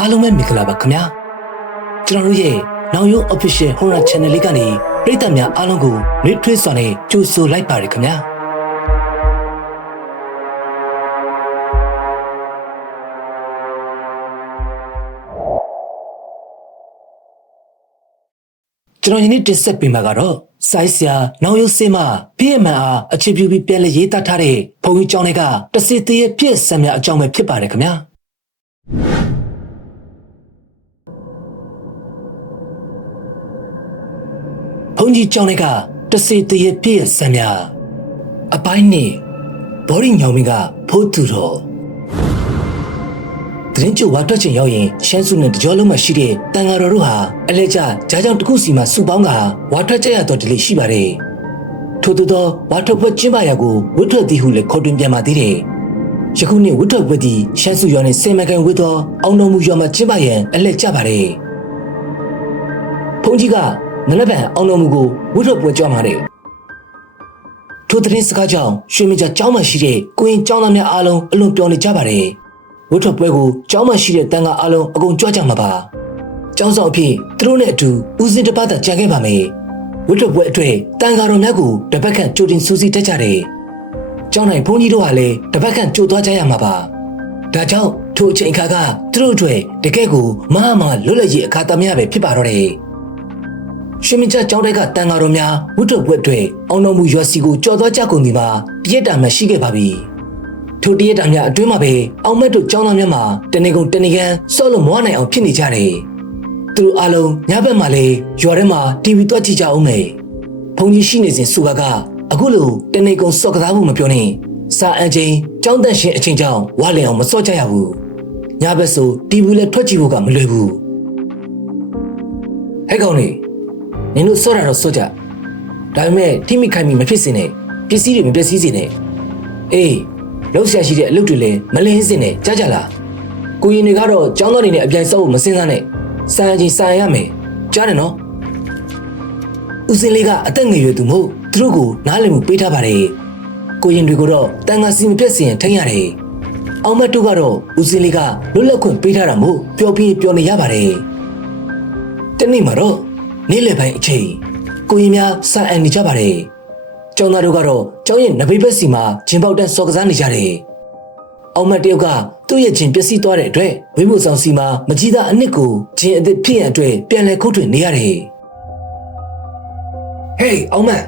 အားလုံးပဲမင်္ဂလာပါခင်ဗျာကျွန်တော်တို့ရဲ့နောင်ရုံ official horror channel လေးကနေပရိသတ်များအားလုံးကိုနှွေးထွေးစွာနဲ့ကြိုဆိုလိုက်ပါရခင်ဗျာကျွန်တော်ယနေ့တင်ဆက်ပေးမှာကတော့စိုင်းဆရာနောင်ရုံစေးမပြည့်မှန်အားအခြေပြုပြီးပြန်လည်ရေးသားထားတဲ့ဘုံကြီးကျောင်းတွေကတစေတည်းရဲ့ပြည့်စံများအကြောင်းပဲဖြစ်ပါတယ်ခင်ဗျာဘုံကြီးကျောင်းတွေကတစေတည်းရဲ့ပြည့်စံများအပိုင်းနဲ့ဘော်ရီညောင်မင်းကဖိုးသူတော်တင်းကျုပ်ဝါတွက်ချင်ရောက်ရင်ရှမ်းစုနဲ့တကြောလုံးမှာရှိတဲ့တန်ဃာတော်တို့ဟာအလဲကျဂျားကြောင့်တစ်ခုစီမှာစုပေါင်းကဝါထွက်ကြရတော့ဒီလိုရှိပါတယ်ထို့သောဝါထွက်ပွဲကျင်းပရာကိုဝတ်ထွက်သည်ဟုလည်းခေါ်တွင်ပြန်ပါသေးတယ်ယခုနှစ်ဝတ်ထွက်ပွဲသည်ရှမ်းစုရွာနဲ့စေမကန်ဝတ်သောအောင်တော်မူရွာမှာကျင်းပရန်အလဲကျပါတယ်ဘုန်းကြီးကနနဗန်အောင်တော်မူကိုဝတ်ထွက်ပွဲကြွားမှာတဲ့ထိုသတင်းစကားကြောင့်ရွှေမင်းကျောင်းမှာရှိတဲ့ကိုရင်ကျောင်းသားများအားလုံးအလွန်ပျော်နေကြပါတယ်ဝတ်ထွက်ပွဲကိုကျောင်းမှာရှိတဲ့တန်ခါအားလုံးအကုန်ကြွကြမှာပါကျောင်းဆောင်အဖြစ်သူတို့နဲ့အတူဦးစင်းတစ်ပတ်သာကြံခဲ့ပါမယ်ဝတ်ထွက်ပွဲအတွက်တန်ခါတော်များကိုတပတ်ခန့်ကြိုတင်စူးစီးတတ်ကြတယ်ကျောင်းနိုင်ဘုန်းကြီးတို့ဟာလည်းတပတ်ခန့်ကြိုသွားကြရမှာပါဒါကြောင့်ထိုအချိန်အခါကသူတို့အတွက်တကယ့်ကိုမဟာလွတ်လပ်ရေးအခါသမယပဲဖြစ်ပါတော့တယ်ရွှေမင်းကျောင်းတိုက်ကတန်ခါတော်များဝတ်ထွက်ပွဲအတွက်အောင်တော်မူရွာစီကိုကြော်သွားကြကုန်ဒီမှာတရက်တာမှရှိခဲ့ပါပြီထိုတရက်တာများအတွင်းမှာပဲအောင်မက်တို့ကျောင်းသားများမှာတနေကုန်တနေကန်စော့လို့မဝနိုင်အောင်ဖြစ်နေကြတယ်သူတို့အားလုံးညဘက်မှာလေရွာထဲမှာ TV တွက်ကြည့်ကြအောင်မယ်ဘုံကြီးရှိနေစဉ်စူကအခုလိုတနေကုန်စော့ကစားဖို့မပြောနဲ့စာအန်ချင်းကျောင်းတက်ရှင်အချင်းကြောင့်ဝါလင်အောင်မစော့ကြရဘူးညဘက်ဆို TV လည်းထွက်ကြည့်ဖို့ကမလွယ်ဘူးဟဲ့ကောင်လေးနင်တို့စော့တာတော့စော့ကြဒါပေမဲ့ထိမိခိုင်မိမဖြစ်စေနဲ့ပစ္စည်းတွေမပျက်စီးစေနဲ့အေးလောက်ရှာရှိတဲ့အလုပ်တွေလည်းမလင်းစင်နဲ့ကြားကြလားကိုရင်တွေကတော့ကျောင်းသားတွေနဲ့အပြိုင်စောဖို့မစင်စားနဲ့စာရချင်းစာရရမယ်ကြားတယ်နော်ဦးစင်းလေးကအသက်ငယ်ရွယ်သူမို့သူတို့ကိုနားလည်မှုပေးထားပါတယ်ကိုရင်တွေကိုတော့တန်ခါစီမပြတ်စင်ထိန်းရတယ်အောင်မတ်တို့ကတော့ဦးစင်းလေးကလွတ်လပ်ခွင့်ပေးထားတာမို့ပျော်ပြီးပျော်နေရပါတယ်တနေ့မှာတော့နေ့လယ်ပိုင်းအချိန်ကိုရင်များစာအန်နေကြပါတယ်ကျောင်းသားတို့ကတော့ကျောင်းရဲ့နဘေးဘက်စီမှာဂျင်ပေါက်တန်းစော်ကစားနေကြတယ်။အောင်မတ်တယောက်ကသူ့ရဲ့ဂျင်ပျက်စီးသွားတဲ့အတွက်ဝိမှုဆောင်စီမှာမကြီးသားအနစ်ကိုဂျင်အသစ်ဖြစ်ရန်အတွက်ပြန်လည်ခုတ်ထွင်နေရတယ်။ဟေးအောင်မတ်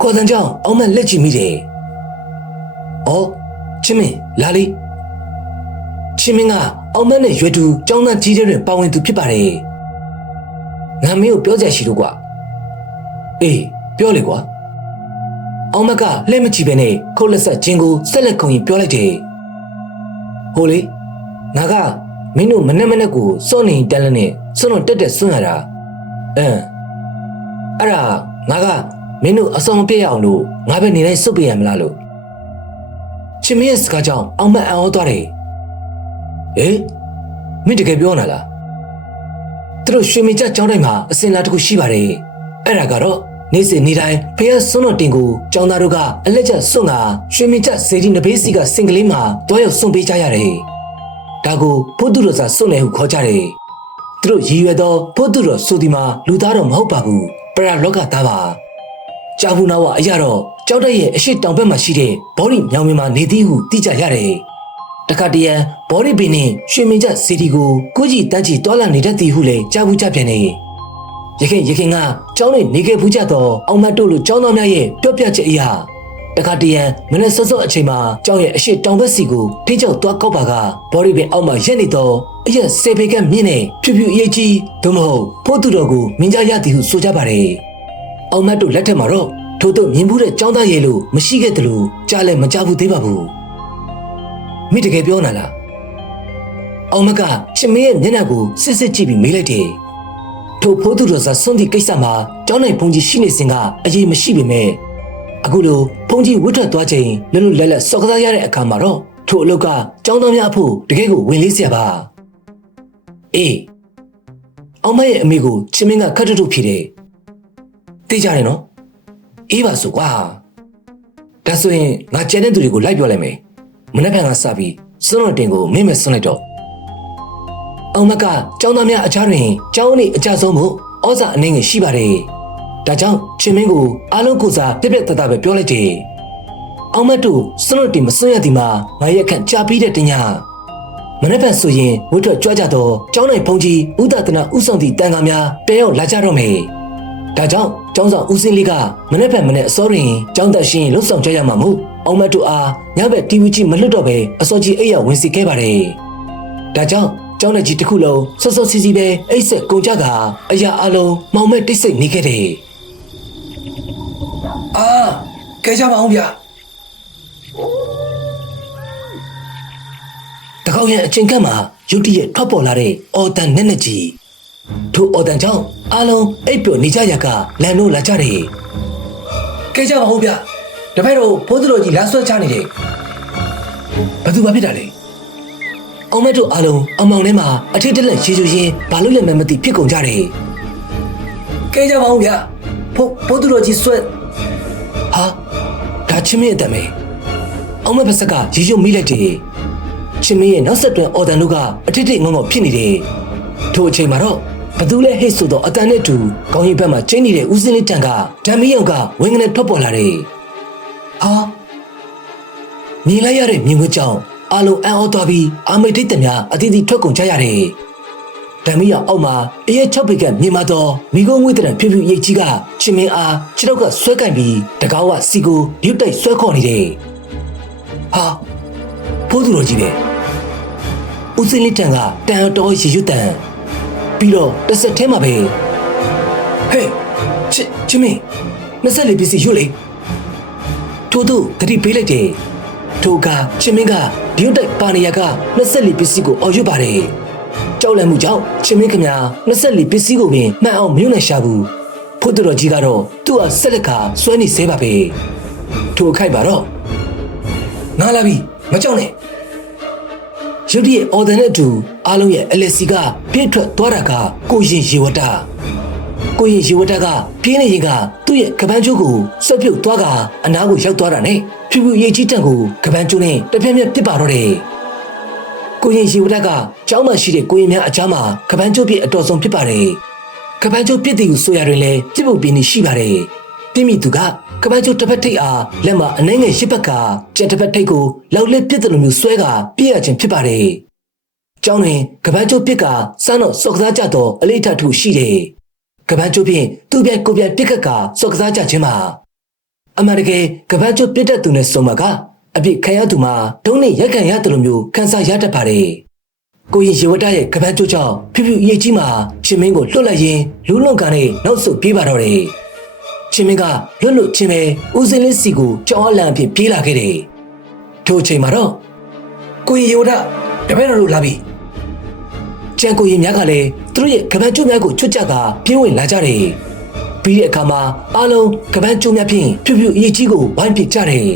ခေါ်တဲ့ကြောင့်အောင်မတ်လက်ကြည့်မိတယ်။အော်ချင်းမင်းလာလေချင်းမင်းကအောင်မတ်နဲ့ရွယ်သူကျောင်းသားကြီးတဲ့တွင်ပါဝင်သူဖြစ်ပါတယ်။ငါမင်းကိုပြောကြရှိလို့ကွာ။အေးပြောလေကွာအောင်မကလှဲမချီပဲနဲ့ခုတ်လက်ဆက်ချင်းကိုဆက်လက်ခုံရင်ပြောလိုက်တယ်ဟိုလေငါကမင်းတို့မနဲ့ကိုစောနေတန်းလန်းနဲ့စွန့်တော့တက်စွန့်ရတာအဲ့ဒါငါကမင်းတို့အဆောင်ပြည့်ရအောင်လို့ငါပဲနေတိုင်းစုပ်ပြရမလားလို့ချင်းမရဲ့စကားကြောင့်အောင်မအံ့ဩသွားတယ်ဟေးမင်းတကယ်ပြောနေလားသူတို့ရွှေမင်းကျောင်းတိုင်းမှာအစင်လာတစ်ခုရှိပါတယ်အဲ့ဒါကတော့နေ့စဉ်နေ့တိုင်းဖះစွန်းတော်တင်ကိုကျောင်းသားတို့ကအလက်ကျစွန့်ကရွှေမင်းကျစေတီနဘေးစီကစင်ကလေးမှာတွားရောက်စွန့်ပေးကြရတယ်။ဒါကိုဘုဒ္ဓတော်စာစွန့်တယ်ဟုခေါ်ကြတယ်။သူတို့ရည်ရွယ်သောဘုဒ္ဓတော်ဆိုဒီမှာလူသားတော်မဟုတ်ပါဘူး။ပရလောကသားပါ။ကြာဘူးနာဝအရာတော့ကျောက်တက်ရဲ့အရှိတောင်ဘက်မှာရှိတဲ့ဘောရီညောင်မင်းမှာနေသည်ဟုသိကြရတယ်။တခါတည်းဘောရီပင်နဲ့ရွှေမင်းကျစေတီကိုကိုကြီးတန်းချီတွာလာနေတတ်သည်ဟုလည်းကြားဘူးကြပြန်နေ။ရခင်ကကျောင်းနဲ့နေခဲ့ဘူးကြတော့အောင်မတ်တို့လိုကျောင်းသားများရဲ့ပြောပြချက်အရာတခါတည်းမနေ့စောစောအချိန်မှာကျောင်းရဲ့အရှိတောင်ဘက်စီကိုထိကျောက်သွားကောက်ပါကဘော်ရီပင်အောက်မှာရက်နေတော့အရက်စေပေကမြင့်နေဖြူဖြူအရေးကြီးသို့မဟုတ်ဖို့သူတော်ကိုမြင်ကြရသည်ဟုဆိုကြပါတယ်အောင်မတ်တို့လက်ထက်မှာတော့ထို့သို့မြင်ဘူးတဲ့ကျောင်းသားရဲ့လို့မရှိခဲ့တယ်လို့ကြားလည်းမကြားဘူးသေးပါဘူးမိတကယ်ပြောနာလားအောင်မကချမင်းရဲ့မျက်နှာကိုစစ်စစ်ကြည့်ပြီးမေးလိုက်တယ်ထိုဖိုးသူတော်စာစွန့်သည့်ကိစ္စမှာကျောင်းနိုင်ဘုံကြီးရှိနေစဉ်ကအရေးမရှိပေမဲ့အခုလိုဘုံကြီးဝတ်ထွက်သွားချိန်လွတ်လွတ်လပ်လပ်စော်ကစားရတဲ့အခါမှာတော့ထိုအလုပ်ကကျောင်းသားများအဖို့တကယ်ကိုဝင်လေးစရာပါအေးအောင်မရဲ့အမေကိုချင်းမင်းကခတ်တုတ်ဖြစ်တယ်သိကြတယ်နော်အေးပါဆိုကွာဒါဆိုရင်ငါကျန်တဲ့သူတွေကိုလိုက်ပြောလိုက်မယ်မနေ့ကစပြီးစွန့်တော်တင်ကိုမင်းမဲ့စွန့်လိုက်တော့ အောင်မကကျောင်းသားများအခြားတွင်ကျောင်းနေအကြဆုံးမှုဩဇာအနေငယ်ရှိပါတယ်ဒါကြောင့်ချင်းမင်းကိုအားလုံးကိုစားပြက်ပြက်တတပဲပြောလိုက်တယ်အောင်မတို့စွန့်တင်မစွန့်ရသည်မှာငါရက်ခန့်ကြာပြီးတဲ့တညမနေ့ကဆိုရင်ဝတ်ထွက်ကြွကြတော့ကျောင်းနိုင်ဖုန်ကြီးဥဒတနာဥဆောင်သည့်တန်ခါများတဲရောက်လာကြတော့မယ်ဒါကြောင့်ကျောင်းဆောင်ဦးစင်းလေးကမနေ့အစောတွင်ကျောင်းသက်ရှင်လှုပ်ဆောင်ကြရမှာမို့အောင်မတို့အားညဘက်တီဗီကြည့်မလွတ်တော့ပဲအစောကြီးအိပ်ရဝင်စီခဲ့ပါတယ်ဒါကြောင့်ကျောင်းနယ်ကြီးတစ်ခုလုံးစောစောစီစီပဲအိတ်ဆက်ကုန်ကြကအရာအလုံးမောင်မဲ့တိတ်ဆိတ်နေခဲ့တယ်အာကဲကြပါအောင်ဗျတကောက်ရဲ့အချိန်ကမှာရုတ်တရက်ထွက်ပေါ်လာတဲ့အော်တန်နဲ့ကြီးထိုအော်တန်ကြောင့်အားလုံးအိပ်ပျော်နေကြရကလန်တို့လာကြတယ်ကဲကြပါဦးဗျတပည့်တော်ဘိုးသူတော်ကြီးလာဆွဲချနေတယ်ဘာသူဘာဖြစ်တာလဲအောင်မတို့အားလုံးအမောင်ထဲမှာအထစ်တက်လက်ရေချိုရင်ဘာလို့လဲမသိဖြစ်ကုန်ကြတယ်ကဲကြပါဦးဗျဘိုးသူတော်ကြီးဆွဲဟာဒါချင်းမင်းအတမဲအောင်မပါစကရေချိုမိလိုက်တယ်ချင်းမင်းရဲ့နောက်ဆက်တွဲအော်တန်တို့ကအထစ်ထိတ်ငုံငုံဖြစ်နေတယ်ထိုအချိန်မှာတော့ဘသူလဲဟိတ်ဆိုတော့အတန်နဲ့တူခေါင်းရင်ဘက်မှာကျင်းနေတဲ့ဦးစင်းလေးတန်ကဓာမီယောက်ကဝင်းကနေထွက်ပေါ်လာတယ်ဟာမြင်လိုက်ရတဲ့မြင်ကွင်းကြောင့်အားလုံးအံ့ဩသွားပြီးအာမေတိတ်တများအသီးသီးထွက်ကုန်ကြရတယ်ဓာမီယောက်အောက်မှာအရဲ့6ပေကမြင်မတော့မိကုန်းငွေတရံဖြူဖြူရိတ်ကြီးကချင်းမင်းအားခြေထောက်ကဆွဲကင်ပြီးတကောက်ကစီကိုရုတ်တိုက်ဆွဲခေါ်နေတယ်ဟာဖိုးသူတော်ကြီးပဲဦးစင်းလေးတန်ကတန်တော်ရေရွတ်တန်ပြီးတော့တစ်ဆက်ထဲမှာပဲဟေးချင်းမင်း24ပစ္စည်းရွတ်လေထို့သူတတိပေးလိုက်တယ်ထိုကချင်းမင်းကဒီရုတ်တိုက်ပါနေရက24ပစ္စည်းကိုအော်ရွတ်ပါတယ်ကြောက်လန့်မှုကြောင့်ချင်းမင်းခင်ဗျာ24ပစ္စည်းကိုပင်မှန်အောင်မယုံနိုင်ရှာဘူးဖို့တော်ကြီးကတော့သူ့ဟာဆက်လက်ကစွဲနေသေးပါပဲထိုအခိုက်ပါတော့ငါလာပြီမကြောက်နဲ့ရုတ်တရက်အော်ဒန်နဲ့အတူအားလုံးရဲ့အလက်စီကပြည့်ထွက်သွားတာကကိုရင်ရေဝတ္တကပြင်းနေရင်ကသူ့ရဲ့ကပန်းကျိုးကိုဆွတ်ပြုတ်သွားကအနားကိုရောက်သွားတာနဲ့ဖြူဖြူရိတ်ကြီးတန်ကိုကပန်းကျိုးနဲ့တပြက်ပြက်ပစ်ပါတော့တယ်ကိုရင်ရေဝတ္တကကျောင်းမှာရှိတဲ့ကိုရင်များအကြားမှာကပန်းကျိုးပြည့်အတော်ဆုံးဖြစ်ပါတယ်ကပန်းကျိုးပြည့်တဲ့ကိုဆိုရတွင်လည်းပြစ်ဖို့ပြင်းနေရှိပါတယ်ပြင်းမိသူကကပန်းကျိုးတစ်ဖက်ထိပ်အားလက်မှာအနှဲငယ်ရှစ်ဘက်ကကြက်တစ်ဖက်ထိပ်ကိုလောက်လက်ပြစ်တယ်လို့မျိုးဆွဲကပြည့်ရခြင်းဖြစ်ပါတယ်ကျောင်းတွင်ကပန်းကျိုးပြစ်ကစမ်းတော့စော့ကစားကြတော့အလေးထထူရှိတယ်ကပန်းကျိုးဖြင့်သူ့ပြကိုပြတစ်ခက်ကစော့ကစားကြခြင်းမှာအမှန်တကယ်ကပန်းကျိုးပြစ်တဲ့သူနဲ့ဆုံမှာကအပြစ်ခံရသူမှာဒုံးနဲ့ရက်ခံရတယ်လို့မျိုးခံစားရတတ်ပါတယ်ကိုရင်ရေဝတ္တရဲ့ကပန်းကျိုးကြောင့်ဖြူဖြူရိတ်ကြီးမှာချင်းမင်းကိုလွတ်လိုက်ရင်လူးလွန်ကနဲ့နောက်ဆုတ်ပြေးပါတော့တယ်ချင်းမင်းကလွတ်ချင်းပဲဦးစင်းလေးစီကိုကြောင်းအလံအဖြစ်ပြေးလာခဲ့တယ်ထိုအချိန်မှာတော့ကိုရင်ရေဝတ္တတပည့်တော်တို့လာပြီကျန်ကိုရင်များကလည်းသူတို့ရဲ့ကပန်းကျိုးများကိုချွတ်ကြကပြေးဝင်လာကြတယ်ပြီးတဲ့အခါမှာအားလုံးကပန်းကျိုးများဖြင့်ဖြူဖြူရိတ်ကြီးကိုဝိုင်းပစ်ကြတယ်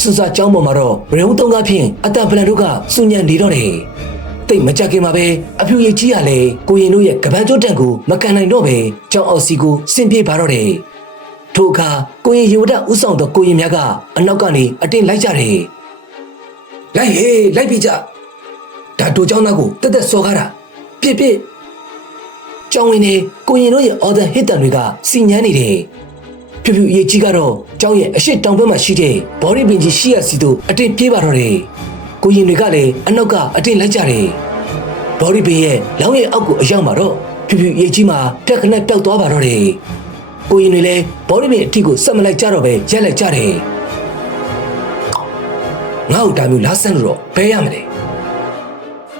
စူစာကျောင်းပေါ်မှာတော့ရုံးသုံးကားဖြင့်အတန်ပလန်တို့ကစူညံနေတော့တယ်တိတ်မကြခင်မှာပဲအဖြူရိတ်ကြီးကလည်းကိုရင်တို့ရဲ့ကပန်းကျိုးတန်ကိုမကန်နိုင်တော့ပဲကျောင်းအောက်စီကိုဆင်းပြေးပါတော့တယ်ထိုအခါကိုရင်ရေဝတ္တဥဆောင်သောကိုရင်များကအနောက်ကနေအတင်းလိုက်ကြတယ်လိုက်ပြီးကြဒါတို့ကျောင်းသားကိုတက်တက်စော်ကားတာပြစ်ကျောင်းဝင်နေကိုရင်တို့ရဲ့အော်ဒန်ဟစ်တန်တွေကစီညမ်းနေတယ်ဖြူဖြူရိတ်ကြီးကတော့ကျောင်းရဲ့အရှိတောင်ဘက်မှာရှိတဲ့ဘော်ဒီပင်ကြီးရှိရစီတို့အတင်းပြေးပါတော့တယ်ကိုရင်တွေကလည်းအနောက်ကအတင်းလိုက်ကြတယ်ဘော်ဒီပင်ရဲ့လောင်းရဲ့အောက်ကိုအရောက်မှာတော့ဖြူဖြူရိတ်ကြီးမှာပြက်ခနဲ့ပျောက်သွားပါတော့တယ်ကိုရင်တွေလည်းဘော်ဒီပင်အထိကိုဆက်မလိုက်ကြတော့ပဲရက်လိုက်ကြတယ်ငါ့ကိုတာမျိုးလာဆန်းလို့တော့ဘဲရမလဲ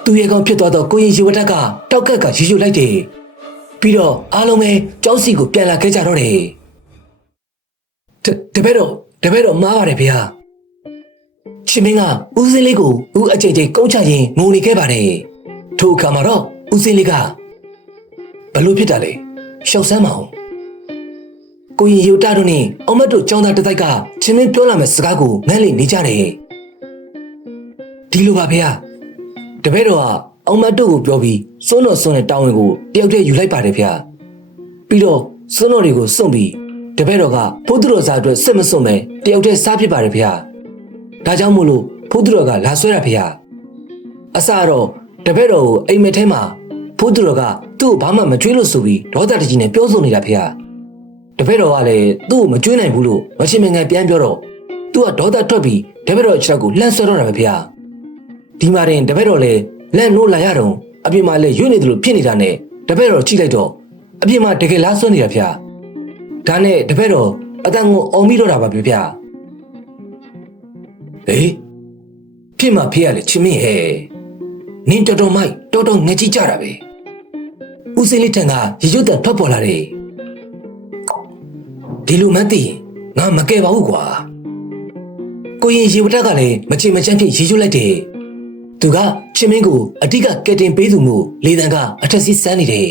သူရဲ့ကောင်ဖြစ်သွားတော့ကိုရင်ရေဝတ္တကတောက်ကက်ကရေချိုလိုက်တယ်ပြီးတော့အားလုံးပဲကျောင်းစီကိုပြန်လာခဲ့ကြတော့တယ်တပည့်တော်မားပါတယ်ဗျာချင်းမင်းကဦးစင်းလေးကိုဦးအကြိတ်ကြိတ်ကုန်းချရင်ငုံနေခဲ့ပါတယ်ထိုအခါမှာတော့ဦးစင်းလေးကဘလို့ဖြစ်တာလဲရှောက်ဆမ်းမအောင်ကိုရင်ရေဝတ္တတို့နဲ့အောင်မတ်တို့ကျောင်းသားတစ်တိုက်ကချင်းမင်းပြောလာမယ့်စကားကိုငန်းလိနေကြတယ်ဒီလိုပါဗျာတပည့်တော်ကအောင်မတ်တို့ကိုပြောပြီးစွန်းတော်စွန်းတဲ့တောင်းဝင်ကိုတယောက်တည်းယူလိုက်ပါတယ်ဗျာပြီးတော့စွန်းတော်တွေကိုစွန့်ပြီးတပည့်တော်ကဖိုးသူတော်စားအတွက်စစ်မစွန့်ပဲတယောက်တည်းစားဖြစ်ပါတယ်ဗျာဒါကြောင့်မို့လို့ဖိုးသူတော်ကလာဆွဲတာဗျာအစတော့ တပည့်တော်ကိုအိမ်မက်ထဲမှာဖိုးသူတော်ကသူ့ကိုဘာမှမကြွေးလို့ဆိုပြီးဒေါသတကြီးနဲ့ပြောဆိုနေတာဖေ။တပည့်တော်ကလည်းသူ့ကိုမကြွေးနိုင်ဘူးလို့မချင်မငယ်ပြန်ပြောတော့သူကဒေါသထွက်ပြီးတပည့်တော်ခြေထောက်ကိုလှမ်းဆွဲတော့တာပဲဖေ။ဒီမှာတင်တပည့်တော်လည်းလက်နိုးလာရတော့အပြင်မှာလည်းရွေ့နေတယ်လို့ဖြစ်နေတာနဲ့တပည့်တော်ကြည့်လိုက်တော့အပြင်မှာတကယ်လားဆွဲနေတာဖေ။ဒါနဲ့တပည့်တော်အတန်ကိုအော်မိတော့တာပါဖေ။ဟေးဖြစ်မှာဖေရလေချစ်မင်းဟဲ့နင်းတော်တော်မိုက်တော်တော်ငကြည့်ကြတာပဲဦးစင်းလေးထံကရေရွတ်တန်ထွက်ပေါ်လာတယ်ဒီလိုမှန်းသိရင်ငါမကဲပါဘူးကွာကိုရင်ရေဝတ္တကလည်းမချင်မချမ်းဖြစ်ရေရွတ်လိုက်တယ်သူကချင်းမင်းကိုအတိကကဲတင်ပေးသူမို့လေတံကအထက်စီးစမ်းနေတယ်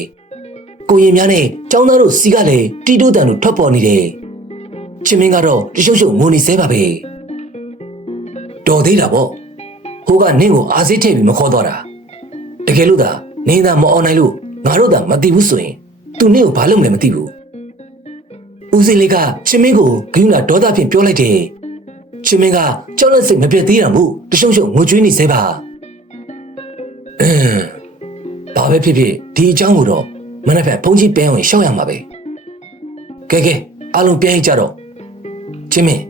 ကိုရင်များနဲ့ចောင်းသားတို့စီကလည်းတီတိုးတန်တို့ထွက်ပေါ်နေတယ်ချင်းမင်းကတော့တရှုပ်ရှုပ်ငိုနေသေးပါပဲတော်သေးတာပေါ့ဟိုကနင့်ကိုအားစိတ်ထည့်ပြီးမခေါ်တော့တာတကယ်လို့သာနင်းသာမအောင်နိုင်လို့ငါတို့သာမသိဘူးဆိုရင်သူနင့်ကိုဘာလုပ်မလဲမသိဘူးဦးစင်းလေးကချင်းမင်းကိုဂိမ်းလာဒေါသဖြင့်ပြောလိုက်တယ်ချင်းမင်းကကြောက်လက်စိတ်မပြတ်သေးတာမို့တရှုံရှုံငိုကြွေးနေစေပါဘာပဲဖြစ်ဖြစ်ဒီအကြောင်းကိုတော့မနေ့ကဘုန်းကြီးပြန်ဝင်ရှောက်ရမှာပဲကဲအားလုံးပြန်ကြတော့ချင်းမင်း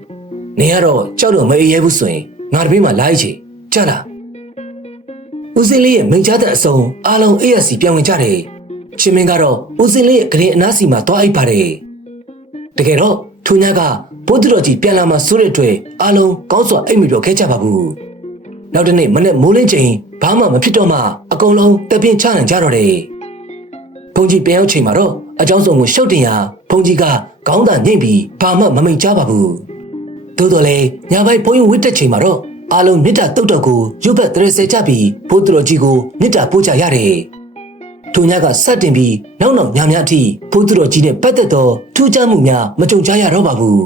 နေရတော့ကြောက်လို့မအေးရဲဘူးဆိုရင်ငါတပည့်မှလာချေကြလားဦးစင်းလေးရဲ့မိန်ချတဲ့အစုံအားလုံး ASC ပြန်ဝင်ကြတယ်ချင်းမင်းကတော့ဦးစင်းလေးရဲ့ဂရင်အနားစီမှာသွားအိပ်ပါတယ်တကယ်တော့ထူညာကဘုဒ္ဓတော်ကြီးပြန်လာမှဆိုးတဲ့အတွက်အားလုံးကောင်းစွာအိပ်မိတော့ခဲ့ကြပါဘူးနောက်တစ်နေ့မနေ့မိုးလင်းချိန်ဘာမှမဖြစ်တော့မှအကုန်လုံးတပင်းချနိုင်ကြတော့တယ်ဘုန်းကြီးပြန်ရောက်ချိန်မှာတော့အเจ้าစုံကိုရှုပ်တင်ရာဘုန်းကြီးကခေါင်းသာညှိပြီးဘာမှမမိန်ကြပါဘူးသို့တော်လည်းညပိုင်းဘုန်းကြီးဝတ်တက်ချိန်မှာတော့အားလုံးမေတ္တာတုတ်တော်ကိုရုပ်ဘက်တရစေကြပြီးဘုဒ္ဓတော်ကြီးကိုမေတ္တာပို့ကြရတယ်။ထိုညကစတင်ပြီးနောက်ညများအထိဘုဒ္ဓတော်ကြီးနဲ့ပတ်သက်သောထူးခြားမှုများမကြုံကြရတော့ပါဘူး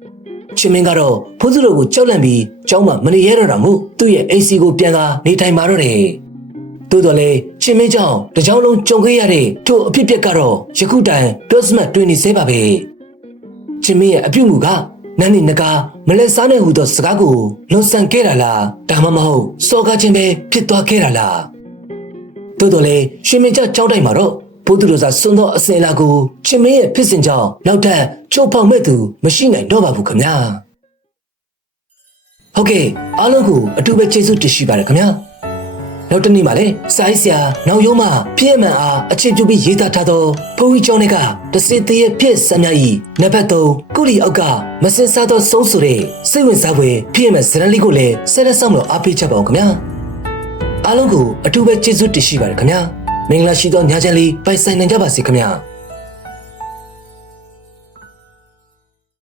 ။ချင်းမင်းကတော့ဘုဒ္ဓတော်ကိုကြောက်လန့်ပြီးကျောင်းမှာမနေရတော့တာမို့သူ့ရဲ့အိမ်စီကိုပြန်ကနေထိုင်มาတော့တယ်။သို့တော်လည်းချင်းမင်းကြောင့်တကြောင်လုံးကြုံခဲ့ရတဲ့ထို့အဖြစ်ပြက်ကတော့ယခုတိုင်ပြောစမှတ်တွင်နေသေးပါပဲ။ချင်းမင်းရဲ့အပြုမှုကနန်းနေနဂါမလဲစားနေဟူသောစကားကိုလွန်ဆန်ခဲ့တာလားဒါမှမဟုတ်စောကားခြင်းပဲဖြစ်သွားခဲ့တာလားသို့တော်လည်းရှင်မင်းကြောက်တိုက်မှာတော့ဘုဒ္ဓတော်စာစွန့်သောအစင်လာကိုချင်းမင်းရဲ့ဖြစ်စဉ်ကြောင့်နောက်ထပ်ချိုးဖောက်မဲ့သူမရှိနိုင်တော့ပါဘူးခင်ဗျာဟုတ်ကဲ့အားလုံးကိုအတူပဲကျေးဇူးတင်ရှိပါတယ်ခင်ဗျာနောက်တနေ့မှာလည်းစိုင်းဆရာနောက်ရုံးမှပြည့်မှန်အားအခြေပြုပြီးရေးသားထားသောဘုန်းကြီးကျောင်းတွေကတစေတရဲ့ပြည့်စံများဤနံပါတ်3ကုလီအောက်ကမစင်စားသောစုံးဆိုတဲ့စိတ်ဝင်စားဖွယ်ပြည့်မှန်ဇရန်လေးကိုလည်းဆက်လက်ဆောင်လို့အားပေးချက်ပါအောင်ခင်ဗျာအားလုံးကိုအတူပဲကျေးဇူးတင်ရှိပါတယ်ခင်ဗျာမင်္ဂလာရှိသောညချမ်းလေးပိုင်ဆိုင်နိုင်ကြပါစေခင်ဗျာ